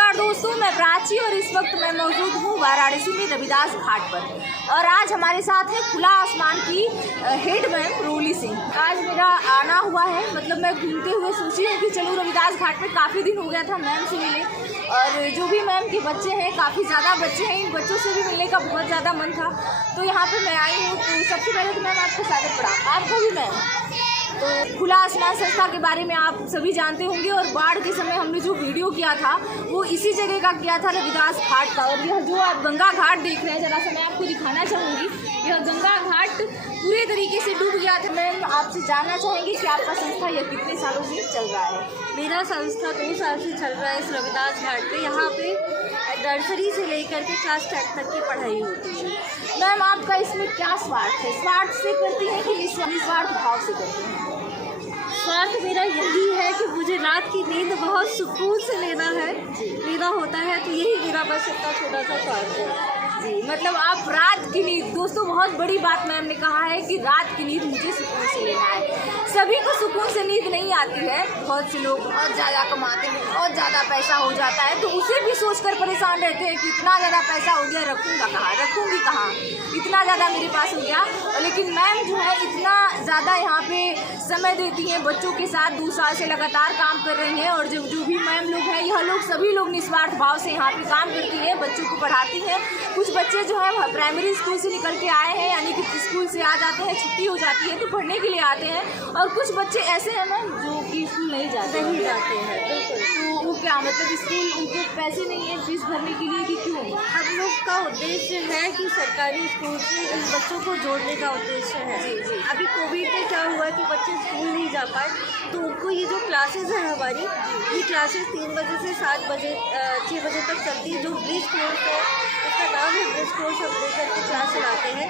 नमस्कार दोस्तों, मैं प्राची और इस वक्त मैं मौजूद हूँ वाराणसी में रविदास घाट पर। और आज हमारे साथ है खुला आसमान की हेड मैम रोली सिंह। आज मेरा आना हुआ है, मतलब मैं घूमते हुए सोची हूँ कि चलो रविदास घाट पे काफ़ी दिन हो गया था मैम से मिले, और जो भी मैम के बच्चे हैं काफ़ी ज़्यादा बच्चे हैं, इन बच्चों से भी मिलने का बहुत ज़्यादा मन था। तो यहाँ पर मैं आई हूँ। तो सबसे पहले तो मैम आपको स्वागत पड़ा, आपको भी मैम। तो खुला आसमान संस्था के बारे में आप सभी जानते होंगे, और बाढ़ के समय हमने जो वीडियो किया था वो इसी जगह का किया था, रविदास घाट का। और यह जो आप गंगा घाट देख रहे हैं, जरा सा मैं आपको दिखाना चाहूँगी, यह गंगा घाट पूरे तरीके से डूब गया था। मैम आपसे जानना चाहेंगे कि आपका संस्था यह कितने सालों से चल रहा है? मेरा संस्था 2 साल से चल रहा है इस रविदास घाट पे। यहाँ पे नर्सरी से लेकर के क्लास 10 तक की पढ़ाई होती है। मैम आपका इसमें क्या स्वार्थ है? स्वार्थ से करती हैं कि निस्वार्थ भाव से करती हैं? स्वार्थ मेरा यही है कि मुझे रात की नींद बहुत सुकून से लेना होता है, तो यही मेरा बस इतना छोटा सा स्वार्थ है जी। मतलब आप रात की नींद, दोस्तों बहुत बड़ी बात मैम ने कहा है कि रात की नींद मुझे सुकून से लेना है। सभी को सुकून से नींद नहीं आती है। बहुत से लोग बहुत ज़्यादा कमाते हैं, बहुत ज़्यादा पैसा हो जाता है, तो उसे भी सोचकर परेशान रहते हैं कि इतना ज़्यादा पैसा हो गया, रखूँगा कहाँ, रखूँगी कहाँ, इतना ज़्यादा मेरे पास हो गया। लेकिन मैम जो है इतना ज़्यादा यहाँ पे समय देती हैं, बच्चों के साथ 2 साल से लगातार काम कर रही हैं। और जो भी मैम लोग हैं, यह लोग सभी लोग निस्वार्थ भाव से यहाँ पे काम करती हैं, बच्चों को पढ़ाती हैं। कुछ बच्चे जो है प्राइमरी स्कूल से निकल के आए हैं, यानी कि स्कूल से आ जाते हैं, छुट्टी हो जाती है तो पढ़ने के लिए आते हैं। और कुछ बच्चे ऐसे हैं मैम जो कि स्कूल नहीं जाते हैं। बिल्कुल। तो वो क्या मतलब स्कूल उनको पैसे नहीं है फीस भरने के लिए कि क्यों? हम लोग का उद्देश्य है कि सरकारी स्कूल से इन बच्चों को जोड़ने का उद्देश्य है। जी। अभी कोविड में क्या हुआ कि बच्चे स्कूल नहीं जा पाए, तो उनको ये जो क्लासेस है हमारी, ये क्लासेस 3 बजे से 6 बजे तक चलती है। जो ब्रिज कोर्स है, इसका नाम है ब्रिज कोर्स, हम लेकर के क्लास चलाते हैं,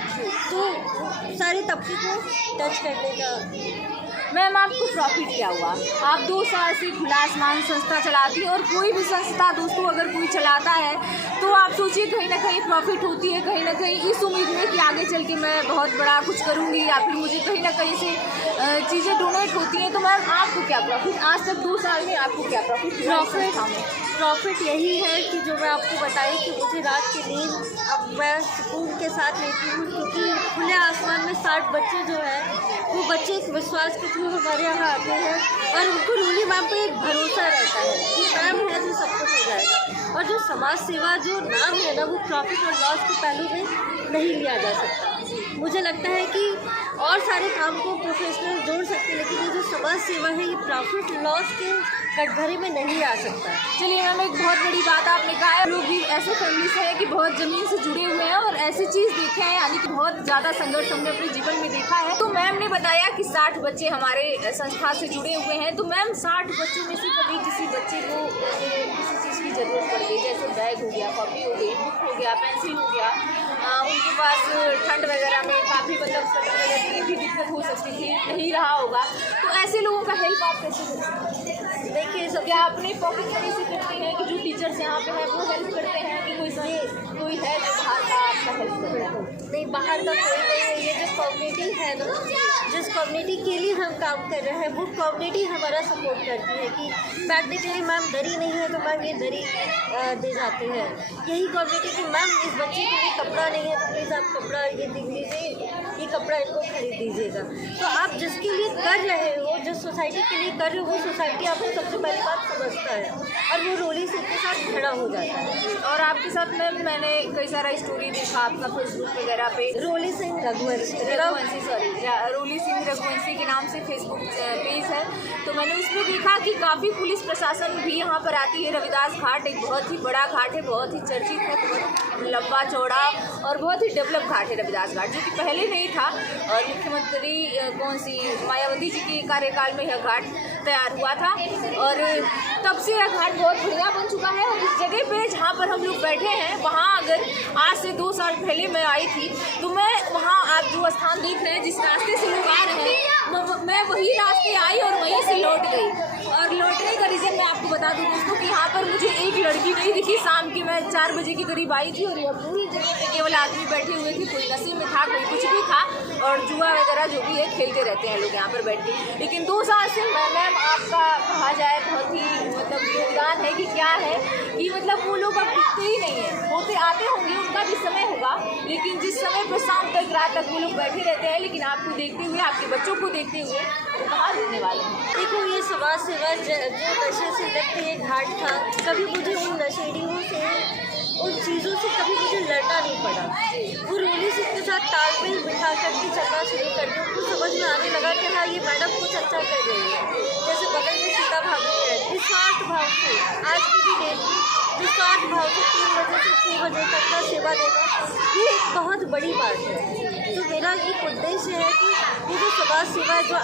तो सारे तबके को टच करने का। मैम आपको प्रॉफिट क्या हुआ? आप 2 साल से खुला आसमान संस्था चलाती हैं, और कोई भी संस्था दोस्तों अगर कोई चलाता है तो आप सोचिए कहीं ना कहीं प्रॉफिट होती है, कहीं ना कहीं इस उम्मीद में कि आगे चल के मैं बहुत बड़ा कुछ करूँगी, या फिर मुझे कहीं ना कहीं से चीज़ें डोनेट होती हैं। तो मैम आपको क्या प्रॉफिट, आज तक 2 साल में आपको क्या प्रॉफिट यही है कि जो मैं आपको बताई कि मुझे रात की नींद अब मैं सुकून के साथ लेती हूँ, क्योंकि खुले आसमान में 60 बच्चे जो हैं वो बच्चे एक विश्वास के थ्रू हमारे यहाँ आते हैं, और उनको रोली मैम पे एक भरोसा रहता है कि मैम है तो सब कुछ हो जाएगा। और जो समाज सेवा जो नाम है ना, वो प्रॉफिट और लॉस के पहलू में नहीं लिया जा सकता। मुझे लगता है कि और सारे काम को प्रोफेशनल जोड़ सकते हैं, लेकिन ये जो समाज सेवा है ये प्रॉफिट लॉस के कटघरे में नहीं आ सकता। चलिए मैम, एक बहुत बड़ी बात आपने कहा है। लोग भी ऐसे फैमिली से हैं कि बहुत ज़मीन से जुड़े हुए हैं और ऐसी चीज़ देखे हैं, यानी कि बहुत ज़्यादा संघर्ष हमने अपने जीवन में देखा है। तो मैम ने बताया कि 60 बच्चे हमारे संस्था से जुड़े हुए हैं। तो मैम 60 बच्चों में से कभी किसी बच्चे को किसी चीज़ की ज़रूरत पड़ गई, जैसे बैग हो गया, कॉपी हो गई, बुक हो गया, पेंसिल हो गया, उनके पास ठंड वगैरह में काफ़ी मतलब स्वेटर वगैरह की भी दिक्कत हो सकती थी, नहीं रहा होगा, तो ऐसे लोगों का हेल्प आप कैसे करते हैं? देखिए सब क्या अपने पॉकेट मनी से करते हैं कि जो टीचर्स यहाँ पे हैं वो हेल्प करते हैं, कि कोई है जो बाहर का आपका हेल्प कर रहा है? नहीं, बाहर का कोई नहीं है। ये जो कम्युनिटी है ना, जिस कम्युनिटी के लिए हम काम कर रहे हैं, वो कम्युनिटी हमारा सपोर्ट करती है कि बैठने के लिए मैम दरी नहीं है तो मैम ये दरी दे जाते हैं। यही कम्युनिटी कि मैम इस बच्चे के लिए कपड़ा नहीं है तो प्लीज़ आप कपड़ा ये दे दीजिए, ये कपड़ा इनको खरीद दीजिएगा। तो आप जिसके लिए कर रहे हो, जिस सोसाइटी के लिए कर रहे हो, वो सोसाइटी आपको सबसे पहली बात समझता है, और वो रोली सिंह के साथ खड़ा हो जाता है। और आपके साथ मैम मैंने कई सारा स्टोरी देखा आपका फेसबुक वगैरह पे, रोली सिंह रघुवंशी रोली सिंह रघुवंशी के नाम से फेसबुक पेज है। तो मैंने उसमें देखा कि काफ़ी पुलिस प्रशासन भी यहाँ पर आती है। रविदास घाट एक बहुत ही बड़ा घाट है, बहुत ही चर्चित है, बहुत लंबा चौड़ा और बहुत ही डेवलप घाट है रविदास घाट, जो कि पहले नहीं था। और मुख्यमंत्री मायावती जी के कार्यकाल में यह घाट तैयार हुआ था, और तब से यह घाट बहुत बढ़िया बन चुका है। और इस जगह पे जहाँ पर हम लोग बैठे हैं, वहाँ अगर आज से 2 साल पहले मैं आई थी तो मैं वहाँ आप जो स्थान देख रहे हैं, जिस रास्ते से लोग आ रहे हैं, मैं वही रास्ते आई और वहीं से लौट गई। और लौटने का रीज़न मैं आपको बता दूँ दोस्तों कि यहाँ पर मुझे एक लड़की नहीं दिखी। शाम की मैं 4 बजे के करीब आई थी, और यह पूरी जगह पे केवल आदमी बैठे हुए थे, कोई नशे में था, कोई कुछ भी था, और जुआ वगैरह जो भी है खेलते रहते हैं लोग यहाँ पर बैठ के। लेकिन 2 साल से मैम आपका कहा जाए बहुत ही मतलब योगदान है कि क्या है कि मतलब वो लोग अब टिकते ही नहीं है, होते आते होंगे, उनका भी समय होगा, लेकिन जिस समय पर शाम तक रात तक वो लोग बैठे रहते हैं, लेकिन आपको देखते हुए, आपके बच्चों को देखते हुए वो कहाँ रुकने वाले हैं। देखो ये समाज सेवा जो नशे से लग के ये घाट था, कभी मुझे उन नशेड़ियों से, उन चीज़ों से कभी मुझे लड़ना नहीं पड़ा। वो रोली सिंह के साथ तालमेल बिठा करके चलना शुरू कर दिया। उनको समझ में आने लगा कि हाँ ये मैडम कुछ अच्छा कर रही है। जैसे बगल में सीता भाभी है, निस्वार्थ भाव से आज की भी डेट में निस्वार्थ भाव से 3 बजे से 6 बजे तक का सेवा देना, ये एक बहुत बड़ी बात है। तो मेरा एक उद्देश्य है कि ये जो समाज सेवा है, जो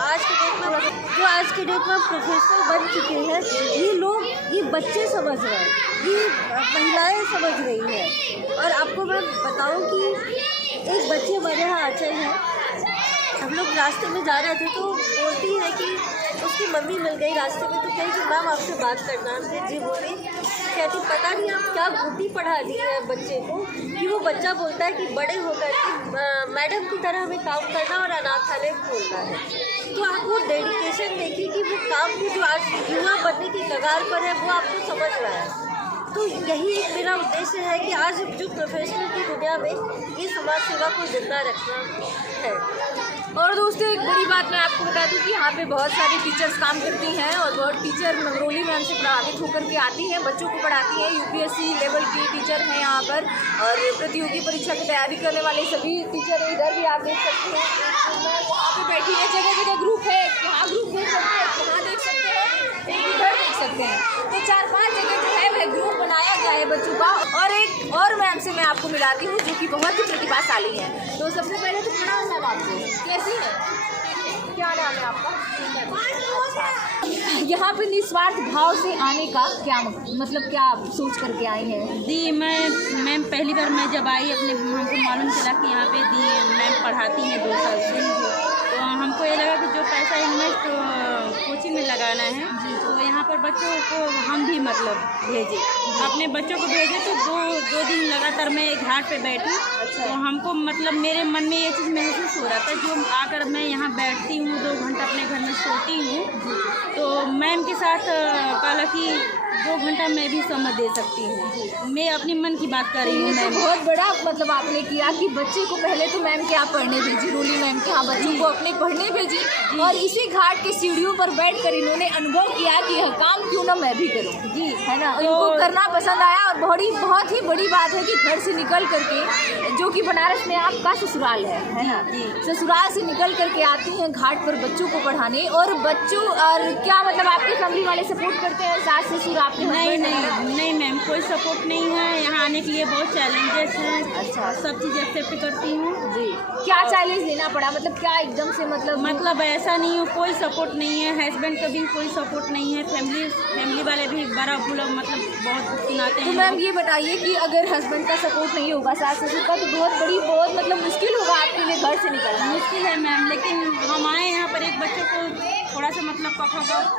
आज के डेट में प्रोफेशनल बन चुके हैं, ये लोग, ये बच्चे समझ रहे हैं, ये महिलाएं समझ रही हैं। और आपको मैं बताऊं कि एक बच्चे हमारे यहाँ आचल हैं, हम लोग रास्ते में जा रहे थे तो बोलती है कि उसकी मम्मी मिल गई रास्ते में, तो कही कि मैम आपसे बात करना है। जी बोली, कहती पता नहीं आप क्या बुद्धि पढ़ा दी है बच्चे को कि वो बच्चा बोलता है कि बड़े होकर के मैडम की तरह हमें काम करना और अनाथालय खोलना है। तो आप वो डेडिकेशन देखिए कि वो काम को जो आज युवा बनने की कगार पर है वो आपको समझ रहा है। तो यही एक मेरा उद्देश्य है कि आज जो प्रोफेशनल की दुनिया में ये समाज सेवा को जिंदा रखना है। और दोस्तों एक बड़ी बात मैं आपको बता दूं कि यहाँ पे बहुत सारी टीचर्स काम करती हैं और बहुत टीचर मंगरौली में हमसे प्रभावित होकर के आती हैं, बच्चों को पढ़ाती हैं। यूपीएससी लेवल की टीचर हैं यहाँ पर, और प्रतियोगी परीक्षा की तैयारी करने वाले सभी टीचर इधर भी आप देख सकते हैं। वहाँ पे बैठी है, जगह जगह ग्रुप है, यहाँ ग्रुप देख सकते हैं, यहाँ देख सकते हैं, इधर देख सकते हैं। तो 4-5 जगह जो है वह ग्रुप बनाया गया है बच्चों का। और एक और मैम से मैं आपको मिलाती हूँ जो कि बहुत ही प्रतिभाशाली है। तो सबसे पहले तो प्रणाम मैम आपको, कैसी है, क्या नाम है आपका? यहाँ पे निस्वार्थ भाव से आने का क्या मतलब, क्या सोच करके आई हैं? दी मैम पहली बार मैं जब आई, हमको मालूम चला कि यहाँ पे दी मैम पढ़ाती हैं 2 साल से, तो हमको ये लगा कि जो पैसा इन्वेस्ट कोचिंग में लगाना है तो यहाँ पर बच्चों को हम भी मतलब भेजें, अपने बच्चों को भेजें। तो दो दिन लगातार मैं घाट पे बैठी। तो हमको मतलब मेरे मन में ये चीज़ महसूस हो रहा था, जो आकर मैं यहाँ बैठती हूँ 2 घंटा अपने घर में सोती हूँ, तो मैम के साथ हालांकि 2 घंटा मैं भी समय दे सकती हूँ। मैं अपने मन की बात कर रही हूँ। मैम बहुत बड़ा मतलब आपने किया कि बच्चे को पहले तो मैम के यहाँ पढ़ने भेजी, रोली मैम के यहाँ बच्चों को अपने पढ़ने भेजी, और इसी घाट के सीढ़ियों पर बैठकर इन्होंने अनुभव किया कि यह काम क्यों ना मैं भी करूँ। जी है ना, इनको करना पसंद आया। और बहुत ही बड़ी बात है कि घर से निकल करके, जो कि बनारस में आपका ससुराल है ना, ससुराल से निकल करके आती हैं घाट पर बच्चों को पढ़ाने। और बच्चों, और क्या मतलब आपके फैमिली वाले सपोर्ट करते हैं, सास ससुर आपके? नहीं मैम, कोई सपोर्ट नहीं है। यहाँ आने के लिए बहुत चैलेंजेस हैं। अच्छा, सब चीज़ एक्सेप्ट करती हूँ। जी, क्या चैलेंज लेना पड़ा, मतलब क्या एकदम से मतलब ऐसा नहीं हो, कोई सपोर्ट नहीं है, हस्बैंड का भी कोई सपोर्ट नहीं है, फैमिली वाले भी बड़ा बुला मतलब बहुत सुनाते हैं। तो मैम ये बताइए कि अगर हस्बैंड का सपोर्ट नहीं होगा, सास ससुर का, तो बहुत मतलब मुश्किल होगा आपके लिए घर से निकलना। मुश्किल है मैम, लेकिन हम आए यहाँ पर एक बच्चों को थोड़ा सा मतलब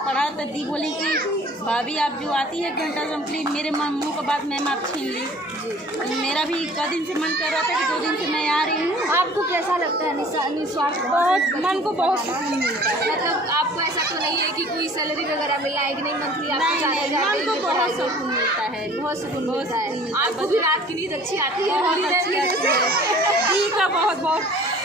पढ़ा, तो दी बोली कि भाभी आप जो आती है 1 घंटा कंप्लीट, मेरे मुँह का बात मैम आप छीन ली। मेरा भी एक दिन से मन कर रहा था कि 2 दिन से मैं आ रही हूँ। आपको कैसा लगता है निस्वार्थ? बहुत मन को बहुत सुकून मिलता है। मतलब आपको ऐसा तो नहीं है कि कोई सैलरी वगैरह मिला है कि नहीं, मंथली आपको नहीं, मन को बहुत सुकून मिलता है, बहुत सुकून मिलता है। आपको भी रात की नींद अच्छी आती है? बहुत अच्छी आती है। दी का बहुत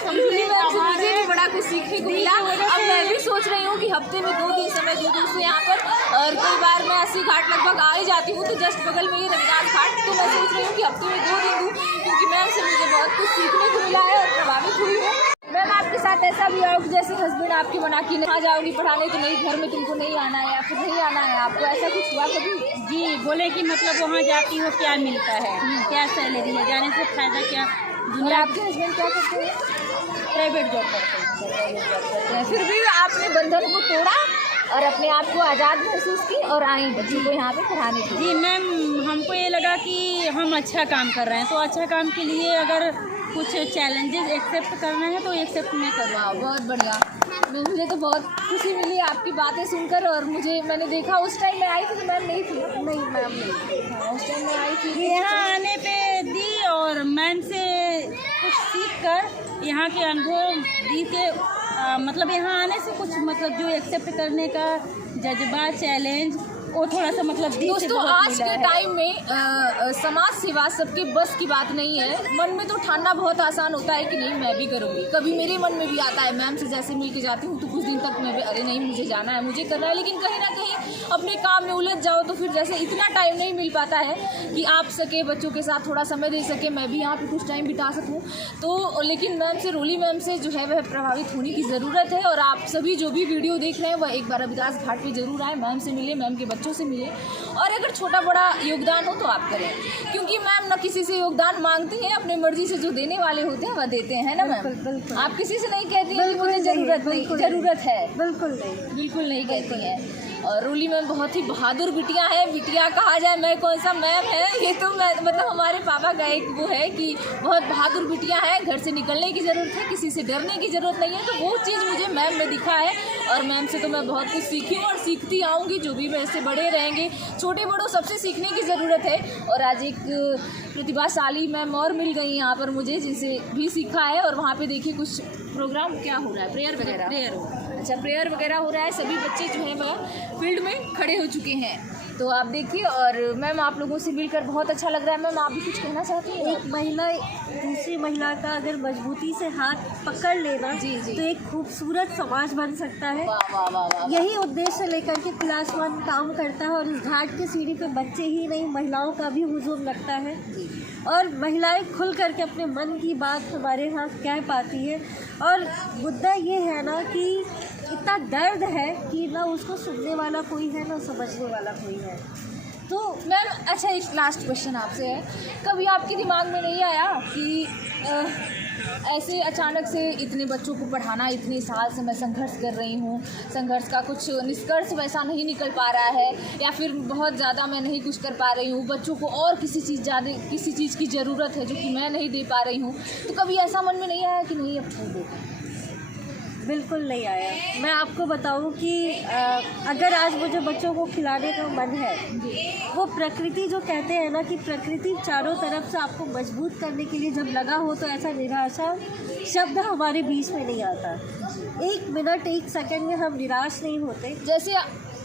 मुझे भी बड़ा कुछ सीखने को मिला। अब मैं भी सोच रही हूँ कि हफ्ते में 2 दिन समय दे दूँ यहाँ पर, और कई बार मैं 80 घाट लगभग आ ही जाती हूँ, तो जस्ट बगल में ये रविदास घाट, तो मैं सोच रही हूँ कि हफ्ते में 2 दिन दूँ, क्योंकि मैम से मुझे बहुत कुछ सीखने को मिला है और प्रभावित हुई है। मैम आपके साथ ऐसा भी है जैसे हस्बैंड आपकी मना की आ जाओगी पढ़ाने, तो नहीं घर में तुमको नहीं आना है या फिर नहीं आना है, आपको ऐसा कुछ हुआ कभी? जी, बोले कि मतलब वहाँ जाती हो क्या मिलता है, क्या सैलरी है, जाने से फायदा क्या? दुनिया। आपके हस्बैंड क्या करते हैं? प्राइवेट जॉब करते हैं। फिर भी आपने बंधन को तोड़ा और अपने आप को आज़ाद महसूस की और आई बच्चों को यहाँ पे पढ़ाने के लिए। जी मैम, हमको ये लगा कि हम अच्छा काम कर रहे हैं, तो अच्छा काम के लिए अगर कुछ चैलेंजेस एक्सेप्ट करना है तो एक्सेप्ट मैं कर रहा हूँ। बहुत बढ़िया, मुझे तो बहुत खुशी मिली आपकी बातें सुनकर। और मैंने देखा उस टाइम मैं आई थी तो मैम नहीं थी, नहीं मैम नहीं, हाँ उस टाइम मैं आई थी। यहाँ आने पे दी और मैम से कुछ सीख कर यहाँ के अनुभव दी के मतलब यहाँ आने से कुछ मतलब जो एक्सेप्ट करने का जज्बा, चैलेंज वो थोड़ा सा मतलब दिल से दोस्तों बहुत आज मिला के है। टाइम में समाज सेवा सबके बस की बात नहीं है। मन में तो ठानना बहुत आसान होता है कि नहीं मैं भी करूँगी, कभी मेरे मन में भी आता है। मैम से जैसे मिल के जाती हूँ तो कुछ दिन तक मैं भी अरे नहीं मुझे जाना है, मुझे करना है, लेकिन कहीं ना कहीं अपने काम में उलझ जाओ तो फिर जैसे इतना टाइम नहीं मिल पाता है कि आप सके बच्चों के साथ थोड़ा समय दे सके, मैं भी यहाँ पे कुछ टाइम बिता सकूँ। तो लेकिन मैम से, रोली मैम से जो है वह प्रभावित होने की ज़रूरत है। और आप सभी जो भी वीडियो देख रहे हैं वह एक बार रविदास घाट पे जरूर आए, मैम से मिले, मैम के बच्चों से मिले, और अगर छोटा बड़ा योगदान हो तो आप करें, क्योंकि मैम ना किसी से योगदान मांगती हैं, अपने मर्जी से जो देने वाले होते हैं वह देते हैं ना मैम। बिल्कुल। आप किसी से नहीं कहती हैं कि मुझे ज़रूरत नहीं, ज़रूरत है, बिल्कुल नहीं, बिल्कुल नहीं कहती हैं। और रोली मैम बहुत ही बहादुर बिटिया है, बिटिया कहा जाए मैं कौन सा मैम है, ये तो मैं मतलब हमारे पापा का एक वो है कि बहुत बहादुर बिटिया है, घर से निकलने की ज़रूरत है, किसी से डरने की ज़रूरत नहीं है। तो वो चीज़ मुझे मैम में दिखा है और मैम से तो मैं बहुत कुछ सीखी हूँ और सीखती आऊँगी। जो भी मेरे से बड़े रहेंगे, छोटे बड़ों सबसे सीखने की ज़रूरत है। और आज एक प्रतिभाशाली मैम और मिल गई यहाँ पर मुझे, जिनसे भी सीखा है। और वहाँ पे देखिए कुछ प्रोग्राम क्या हो रहा है, प्रेयर वगैरह, अच्छा प्रेयर वगैरह हो रहा है। सभी बच्चे जो हैं वह फील्ड में खड़े हो चुके हैं, तो आप देखिए। और मैम आप लोगों से मिलकर बहुत अच्छा लग रहा है। मैम आप भी कुछ कहना चाहती हैं? एक महिला दूसरी महिला का अगर मजबूती से हाथ पकड़ लेना जी, जी। तो एक खूबसूरत समाज बन सकता है। वाह वाह वाह वाह। यही उद्देश्य लेकर के खुला आसमान काम करता है। और इस घाट की सीढ़ी पे बच्चे ही नहीं, महिलाओं का भी हुजूम लगता है और महिलाएं खुल करके अपने मन की बात हमारे यहाँ कह पाती है। और मुद्दा ये है ना कि इतना दर्द है कि ना उसको सुनने वाला कोई है ना समझने वाला कोई है। तो मैम अच्छा एक लास्ट क्वेश्चन आपसे है, कभी आपके दिमाग में नहीं आया कि ऐसे अचानक से इतने बच्चों को पढ़ाना, इतने साल से मैं संघर्ष कर रही हूँ, संघर्ष का कुछ निष्कर्ष वैसा नहीं निकल पा रहा है, या फिर बहुत ज़्यादा मैं नहीं कुछ कर पा रही हूँ, बच्चों को और किसी चीज़ की ज़रूरत है जो कि मैं नहीं दे पा रही हूँ, तो कभी ऐसा मन में नहीं आया कि नहीं अब छोड़ दो? बिल्कुल नहीं आया। मैं आपको बताऊं कि अगर आज मुझे बच्चों को खिलाने का मन है, वो प्रकृति जो कहते हैं ना कि प्रकृति चारों तरफ से आपको मजबूत करने के लिए जब लगा हो तो ऐसा निराशा शब्द हमारे बीच में नहीं आता। एक मिनट, एक सेकंड में हम निराश नहीं होते। जैसे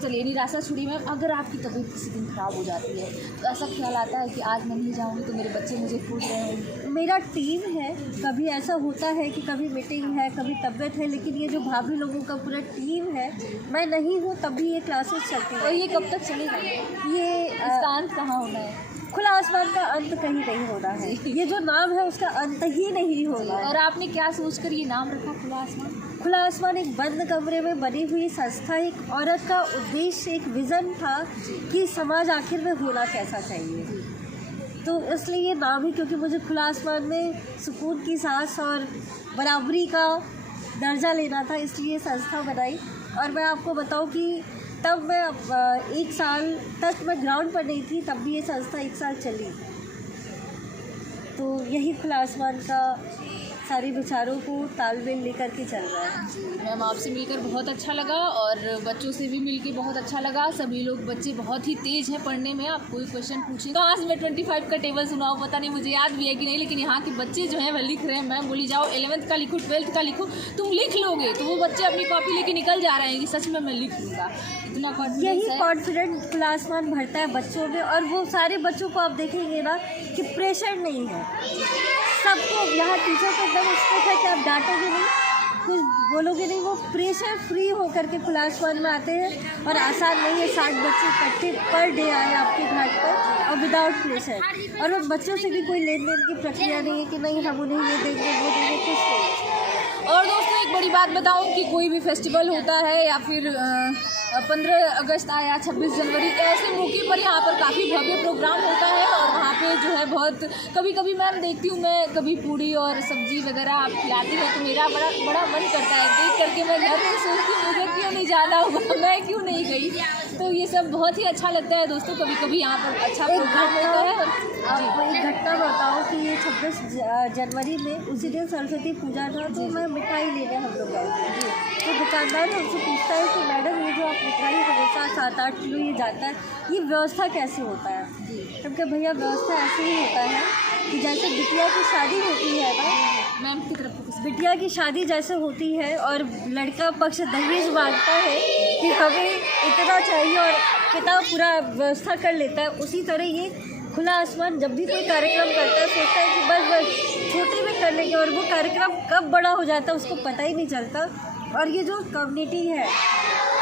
चलिए निराशा छुड़ी मैम, अगर आपकी तबीयत किसी दिन ख़राब हो जाती है तो ऐसा ख्याल आता है कि आज मैं नहीं जाऊँगी तो मेरे बच्चे मुझे खोज रहे होंगे? मेरा टीम है, कभी ऐसा होता है कि कभी मीटिंग है, कभी तबीयत है, लेकिन ये जो भाभी लोगों का पूरा टीम है, मैं नहीं हूँ तब भी ये क्लासेस चलती हैं। और ये कब तक चलेगा? ये इसका अंत कहाँ होना है? खुला आसमान का अंत कहीं नहीं होना है। ये जो नाम है उसका अंत ही नहीं होना है। और आपने क्या सोचकर ये नाम रखा खुला आसमान? खुला आसमान एक बंद कमरे में बनी हुई संस्था, एक औरत का उद्देश्य, एक विज़न था कि समाज आखिर में होना कैसा चाहिए। तो इसलिए ये नाम ही, क्योंकि मुझे खुला आसमान में सुकून की सांस और बराबरी का दर्जा लेना था, इसलिए संस्था बनाई। और मैं आपको बताऊं कि तब मैं 1 साल तक मैं ग्राउंड पर नहीं थी, तब भी ये संस्था 1 साल चली। तो यही खुला आसमान का सारे विचारों को तालमेल लेकर के चल रहा है। मैम आपसे मिलकर बहुत अच्छा लगा और बच्चों से भी मिलकर बहुत अच्छा लगा। सभी लोग बच्चे बहुत ही तेज़ हैं पढ़ने में। आप कोई क्वेश्चन पूछें तो आज मैं 25 का टेबल सुनाऊँ, पता नहीं मुझे याद भी है कि नहीं, लेकिन यहाँ के बच्चे जो हैं वह लिख रहे हैं। मैम बोली जाओ 11th का लिखो, 12th का लिखो, तुम लिख लोगे। तो वो बच्चे अपनी कॉपी लेके निकल जा रहे हैं कि सच में मैं लिख लूँगा। इतना कॉन्फिडेंस यही है। कॉन्फिडेंट खुला आसमान भरता है बच्चों में। और वो सारे बच्चों को आप देखेंगे ना कि प्रेशर नहीं है, सबको यहाँ टीचर को एकदम स्ट्रिक्ट है कि आप डांटोगे नहीं, कुछ बोलोगे नहीं, वो प्रेशर फ्री होकर के खुला आसमान में आते हैं। और आसान नहीं है 60 बच्चे इकट्ठे पर डे आए आपके घाट पर और विदाउट प्रेशर। और वो बच्चों से भी कोई लेन देन की प्रक्रिया नहीं है कि नहीं हम उन्हें ये देंगे वो देंगे, कुछ नहीं। और दोस्तों एक बड़ी बात बताऊं कि कोई भी फेस्टिवल होता है या फिर 15 अगस्त आया, 26 जनवरी, ऐसे मौके पर यहाँ पर काफ़ी भव्य प्रोग्राम होता है। और वहाँ पे जो है बहुत कभी कभी मैम देखती हूँ मैं, कभी पूड़ी और सब्जी वगैरह आप खिलाती हैं तो मेरा बड़ा मन करता है देख करके। मैं घर में सोचती हूँ मुझे क्यों नहीं जाना होगा, मैं क्यों नहीं गई। तो ये सब बहुत ही अच्छा लगता है दोस्तों। कभी कभी यहाँ पर अच्छा प्रोग्राम होता है। और आपको एक घटना बताओ कि ये 26 जनवरी में उसी दिन सरस्वती पूजा था, तो मैं मिठाई लेने हम लोग गए थे। तो दुकानदार हमसे पूछता है कि मैडम ये जो आप मिठाई हमेशा 7-8 किलो ये जाता है, ये व्यवस्था कैसे होता है? क्योंकि भैया व्यवस्था ऐसे ही होता है कि जैसे बिटिया की शादी होती है ना, मैम की तरफ बिटिया की शादी जैसे होती है और लड़का पक्ष दहेज मांगता है कि हमें इतना चाहिए और पिता पूरा व्यवस्था कर लेता है, उसी तरह ये खुला आसमान जब भी कोई कार्यक्रम करता है सोचता है कि बस छोटे में कर लेंगे, और वो कार्यक्रम कब बड़ा हो जाता है उसको पता ही नहीं चलता। और ये जो कम्युनिटी है,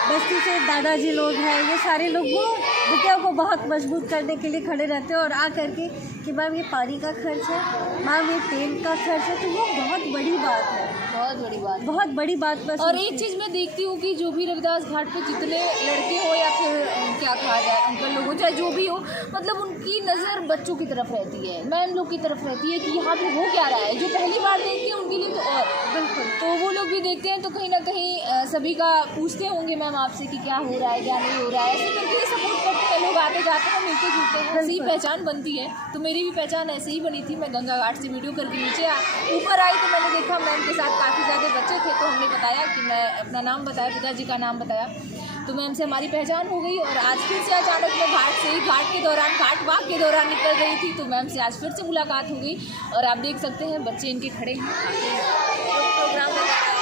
बस्ती से दादाजी लोग हैं, ये सारे लोग वो बिटिया को बहुत मजबूत करने के लिए खड़े रहते हैं, और आ करके कि मैम ये पानी का खर्च है, मैम ये तेल का खर्च है, तो वो बहुत बड़ी बात है, बहुत बड़ी बात, बहुत बड़ी बात। बस और एक चीज़ मैं देखती हूँ कि जो भी रविदास घाट पे जितने लड़के हो या फिर क्या कहा जाए अंकल लोग हो, चाहे जो भी हो, मतलब उनकी नज़र बच्चों की तरफ रहती है, मैम लोग की तरफ रहती है कि यहाँ पे हो क्या रहा है। जो पहली बार देखते हैं उनके लिए तो और बिल्कुल, तो वो लोग भी देखते हैं तो कहीं ना कहीं सभी का पूछते होंगे मैम आपसे कि क्या हो रहा है क्या नहीं हो रहा है, ऐसे करके सपोर्ट करते हैं लोग, आते जाते हैं, मिलते जुलते हैं, ऐसी पहचान बनती है। तो मेरी भी पहचान ऐसे ही बनी थी। मैं गंगा घाट से वीडियो करके नीचे ऊपर आई तो मैंने देखा मैम के साथ काफ़ी ज़्यादा बच्चे थे, तो हमने बताया कि मैं अपना नाम बताया, पिताजी का नाम बताया, तो मैम से हमारी पहचान हो गई। और आज फिर से अचानक मैं घाट से ही घाट के दौरान घाट वाक के दौरान निकल रही थी, तो मैम से आज फिर से मुलाकात हो गई। और आप देख सकते हैं बच्चे इनके खड़े हैं, प्रोग्राम चल रहा है।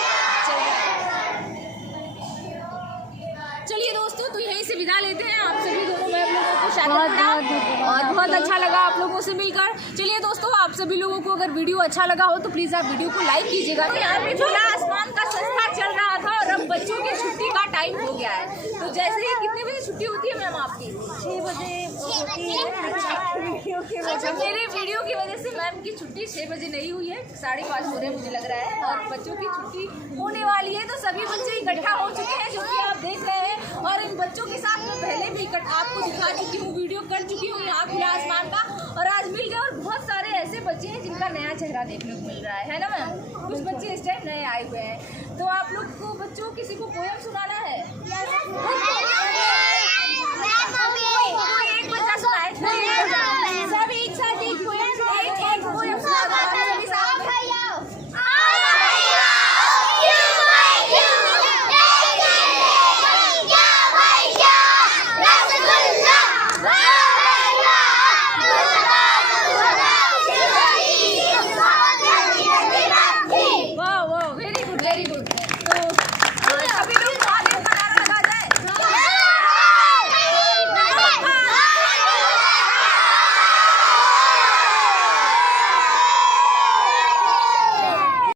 चलिए दोस्तों, तो यहीं से विदा लेते हैं आप सभी दोनों मैम लोगों को, और बहुत अच्छा लगा आप लोगों से मिलकर। चलिए दोस्तों, आप सभी लोगों को अगर वीडियो अच्छा लगा हो तो प्लीज़ आप वीडियो को लाइक कीजिएगा। तो यहाँ पे खुला आसमान का संस्था चल रहा था और अब बच्चों की छुट्टी का टाइम हो गया है। तो जैसे ही कितने बजे छुट्टी होती है मैम आपकी? 6 बजे होती है। अच्छा, मेरे वीडियो की वजह से मैम की छुट्टी 6 बजे नहीं हुई है, 5:30 हो रहे हैं मुझे लग रहा है, और बच्चों की छुट्टी होने वाली है। तो सभी बच्चे इकट्ठा हो चुके हैं जो कि आप देख रहे हैं, और इन बच्चों के साथ मैं पहले भी आपको दिखा चुकी हूँ, वीडियो कर चुकी हूँ यहाँ खुला आसमान का, और आज मिल गए। और बहुत सारे ऐसे बच्चे हैं जिनका नया चेहरा देखने को मिल रहा है ना मैम? कुछ बच्चे इस टाइम नए आए हुए हैं। तो आप लोग को बच्चों किसी को पोयम सुनाना है?